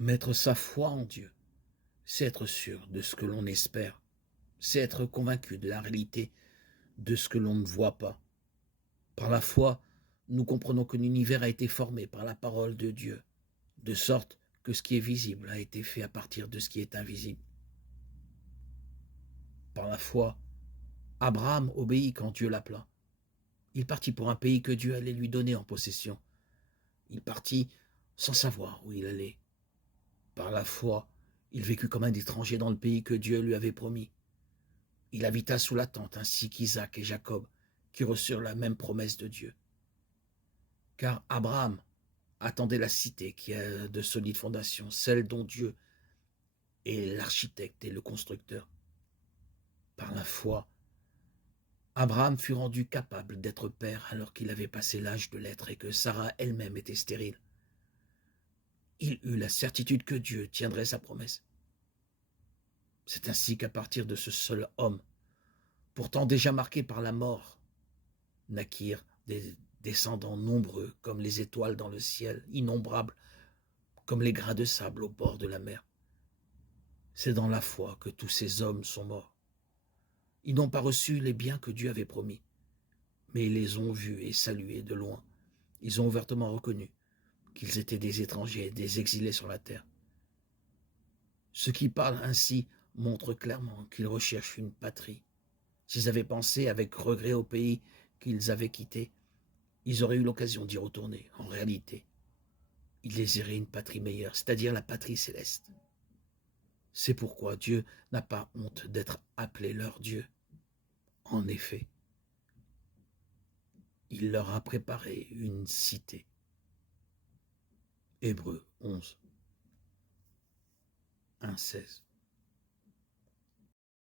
Mettre sa foi en Dieu, c'est être sûr de ce que l'on espère, c'est être convaincu de la réalité de ce que l'on ne voit pas. Par la foi, nous comprenons que l'univers a été formé par la parole de Dieu, de sorte que ce qui est visible a été fait à partir de ce qui est invisible. Par la foi, Abraham obéit quand Dieu l'appela. Il partit pour un pays que Dieu allait lui donner en possession. Il partit sans savoir où il allait. Par la foi, il vécut comme un étranger dans le pays que Dieu lui avait promis. Il habita sous la tente ainsi qu'Isaac et Jacob, qui reçurent la même promesse de Dieu. Car Abraham attendait la cité qui a de solides fondations, celle dont Dieu est l'architecte et le constructeur. Par la foi, Abraham fut rendu capable d'être père alors qu'il avait passé l'âge de l'être et que Sarah elle-même était stérile. Il eut la certitude que Dieu tiendrait sa promesse. C'est ainsi qu'à partir de ce seul homme, pourtant déjà marqué par la mort, naquirent des descendants nombreux comme les étoiles dans le ciel, innombrables comme les grains de sable au bord de la mer. C'est dans la foi que tous ces hommes sont morts. Ils n'ont pas reçu les biens que Dieu avait promis, mais ils les ont vus et salués de loin. Ils ont ouvertement reconnu qu'ils étaient des étrangers, des exilés sur la terre. Ceux qui parlent ainsi montrent clairement qu'ils recherchent une patrie. S'ils avaient pensé avec regret au pays qu'ils avaient quitté, ils auraient eu l'occasion d'y retourner. En réalité, ils désiraient une patrie meilleure, c'est-à-dire la patrie céleste. C'est pourquoi Dieu n'a pas honte d'être appelé leur Dieu. En effet, il leur a préparé une cité. Hébreux 11, 1, 16.